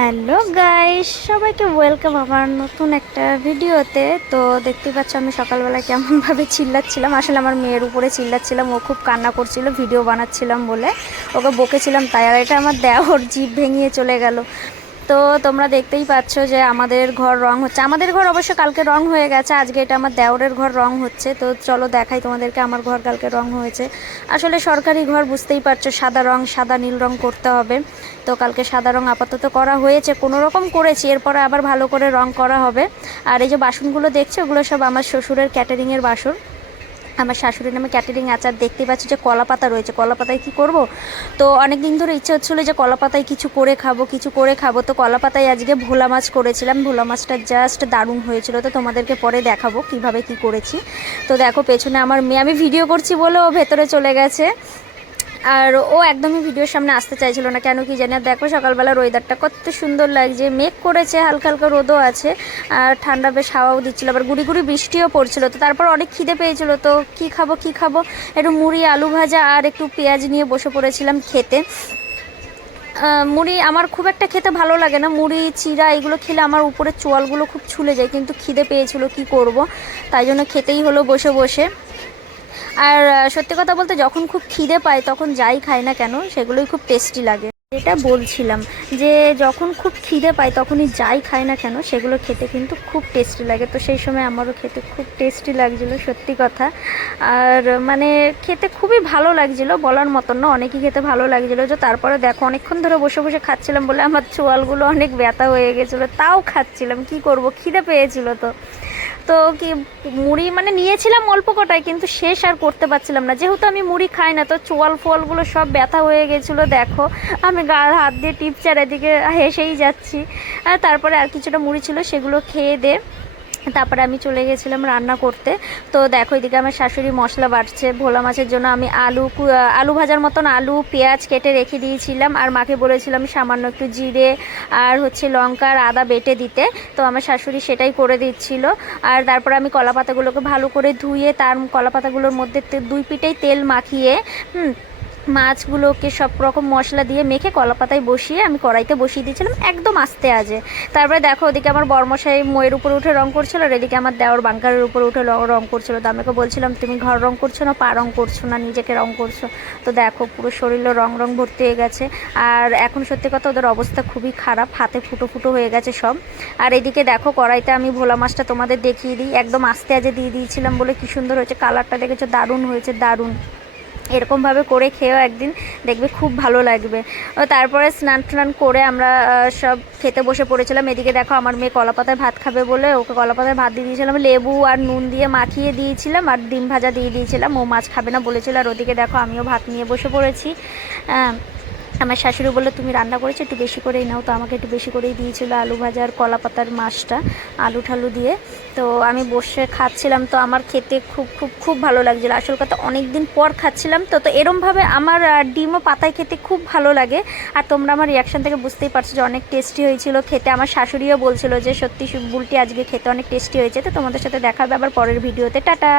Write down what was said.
Hello guys, সবাইকে welcome আমার নতুন একটা ভিডিওতে। তো দেখতে পাচ্ছ আমি সকালবেলা কেমনভাবে চিল্লাচ্ছিলাম। আসলে আমার মেয়ের উপরে চিল্লাচ্ছিলাম, ও খুব কান্না করছিল ভিডিও বানাচ্ছিলাম বলে, ওকে বকেছিলাম তাই। আর এটা আমার দেওর জিভ ভেঙিয়ে চলে গেল। তো তোমরা দেখতেই পাচ্ছ যে আমাদের ঘর রং হচ্ছে। আমাদের ঘর অবশ্য কালকে রং হয়ে গেছে, আজকে এটা আমার দেওরের ঘর রং হচ্ছে। তো চলো দেখাই তোমাদেরকে আমার ঘর কালকে রং হয়েছে। আসলে সরকারি ঘর বুঝতেই পারছো, সাদা রং, সাদা নীল রং করতে হবে। তো কালকে সাদা রং আপাতত করা হয়েছে, কোনো রকম করেছি, এরপরে আবার ভালো করে রং করা হবে। আর এই যে বাসনগুলো দেখছো, ওগুলো সব আমার শ্বশুরের ক্যাটারিংয়ের বাসন। আমার শাশুড়ির নামে ক্যাটারিং আচার। দেখতে পাচ্ছি যে কলা পাতা রয়েছে, কলা পাতায় কী করব। তো অনেক দিন ধরে ইচ্ছে হচ্ছিলো যে কলা পাতায় কিছু করে খাবো, কিছু করে খাবো। তো কলা পাতায় আজকে ভোলা মাছ করেছিলাম, ভোলা মাছটা জাস্ট দারুণ হয়েছিল। তো তোমাদেরকে পরে দেখাবো কিভাবে কি করেছি। তো দেখো পেছনে আমার মেয়ে, আমি ভিডিও করছি বলে ও ভেতরে চলে গেছে। আর ও একদমই ভিডিওর সামনে আসতে চাইছিল না, কেন কি জানি। আর দেখো সকালবেলার ওয়েদারটা কত সুন্দর লাগছে, মেঘ করেছে, হালকা হালকা রোদও আছে, আর ঠান্ডা বেশ হাওয়াও দিচ্ছিল, আবার গুড়ি গুড়ি বৃষ্টিও পড়ছিল। তো তারপর অনেক খিদে পেয়েছিল, তো কি খাবো কি খাবো, একটু মুড়ি, আলু ভাজা আর একটু পেঁয়াজ নিয়ে বসে পড়েছিলাম খেতে। মুড়ি আমার খুব একটা খেতে ভালো লাগে না, মুড়ি চিড়া এগুলো খেলে আমার উপরের চোয়ালগুলো খুব ছুলে যায়, কিন্তু খিদে পেয়েছিল কি করব, তাই জন্য খেতেই হলো বসে বসে। আর সত্যি কথা বলতে যখন খুব খিদে পায় তখন যাই খাই না কেন সেগুলোই খুব টেস্টি লাগে। এটা বলছিলাম যে যখন খুব খিদে পায় তখনই যাই খাই না কেন সেগুলো খেতে কিন্তু খুব টেস্টি লাগে। তো সেই সময় আমারও খেতে খুব টেস্টি লাগছিলো, সত্যি কথা। আর মানে খেতে খুবই ভালো লাগছিলো, বলার মতন না, অনেকই খেতে ভালো লাগছিলো। যে তারপরে দেখো অনেকক্ষণ ধরে বসে বসে খাচ্ছিলাম বলে আমার চোয়ালগুলো অনেক ব্যথা হয়ে গেছিলো, তাও খাচ্ছিলাম, কি করব, খিদে পেয়েছিল। তো তো কি মুড়ি মানে নিয়েছিলাম অল্প কটায়, কিন্তু শেষ আর করতে পারছিলাম না, যেহেতু আমি মুড়ি খাই না। তো চোয়াল ফোয়ালগুলো সব ব্যথা হয়ে গেছিলো, দেখো আমি গায়ে হাত দিয়ে টিপচার এদিকে হেসেই যাচ্ছি। আর তারপরে আর কিছুটা মুড়ি ছিল, সেগুলো খেয়ে দে তারপরে আমি চলে গেছিলাম রান্না করতে। তো দেখো এদিকে আমার শাশুড়ি মশলা বাটছে ভোলা মাছের জন্য। আমি আলু ভাজার মতন আলু পেঁয়াজ কেটে রেখে দিয়েছিলাম, আর মাকে বলেছিলাম সামান্য একটু জিরে আর হচ্ছে লঙ্কা আর আদা বেটে দিতে। তো আমার শাশুড়ি সেটাই করে দিচ্ছিল। আর তারপরে আমি কলা পাতাগুলোকে ভালো করে ধুয়ে তার কলা পাতাগুলোর মধ্যে দুই পিঠেই তেল মাখিয়ে মাছগুলোকে সব রকম মশলা দিয়ে মেখে কলা পাতায় বসিয়ে আমি কড়াইতে বসিয়ে দিয়েছিলাম একদম আস্তে আজে। তারপরে দেখো ওদিকে আমার বরমশাই ময়ের উপরে উঠে রং করছিল, আর এদিকে আমার দেওর বাঙ্কারের উপরে উঠে রং করছিল। তো আমাকে বলছিলাম তুমি ঘর রং করছো না, পা রং করছো না, নিজেকে রং করছো। তো দেখো পুরো শরীরে রং রং ভর্তি হয়ে গেছে। আর এখন সত্যি কথা ওদের অবস্থা খুবই খারাপ, হাতে ফুটো ফুটো হয়ে গেছে সব। আর এদিকে দেখো কড়াইতে আমি ভোলা মাছটা তোমাদের দেখিয়ে দিই, একদম আস্তে আজে দিয়ে দিয়েছিলাম বলে কি সুন্দর হয়েছে, কালারটা দেখেছো, দারুণ হয়েছে, দারুণ। এরকমভাবে করে খেয়েও একদিন, দেখবে খুব ভালো লাগবে। ও তারপরে স্নান টান করে আমরা সব খেতে বসে পড়েছিলাম। এদিকে দেখো আমার মেয়ে কলা পাতায় ভাত খাবে বলে ওকে কলা পাতায় ভাত দিয়ে দিয়েছিলাম, লেবু আর নুন দিয়ে মাখিয়ে দিয়েছিলাম, আর ডিম ভাজা দিয়ে দিয়েছিলাম। ও মাছ খাবে না বলেছিল। আর ওদিকে দেখো আমিও ভাত নিয়ে বসে পড়েছি। আমার শাশুড়ি বললো তুমি রান্না করেছো একটু বেশি করেই নাও, তো আমাকে একটু বেশি করেই দিয়েছিলো আলু ভাজা আর কলা পাতার মাছটা আলু ঠালু দিয়ে। তো আমি বসে খাচ্ছিলাম, তো আমার খেতে খুব খুব খুব ভালো লাগছিলো। আসল কথা অনেক দিন পর খাচ্ছিলাম, তো তো এরমভাবে আমার ডিমও পাতায় খেতে খুব ভালো লাগে। আর তোমরা আমার রিয়াকশান থেকে বুঝতেই পারছো যে অনেক টেস্টি হয়েছিল খেতে। আমার শাশুড়িও বলছিল যে সত্যি বুলটি আজকে খেতে অনেক টেস্টি হয়েছে। তো তোমাদের সাথে দেখা হবে আবার পরের ভিডিওতে, টাটা।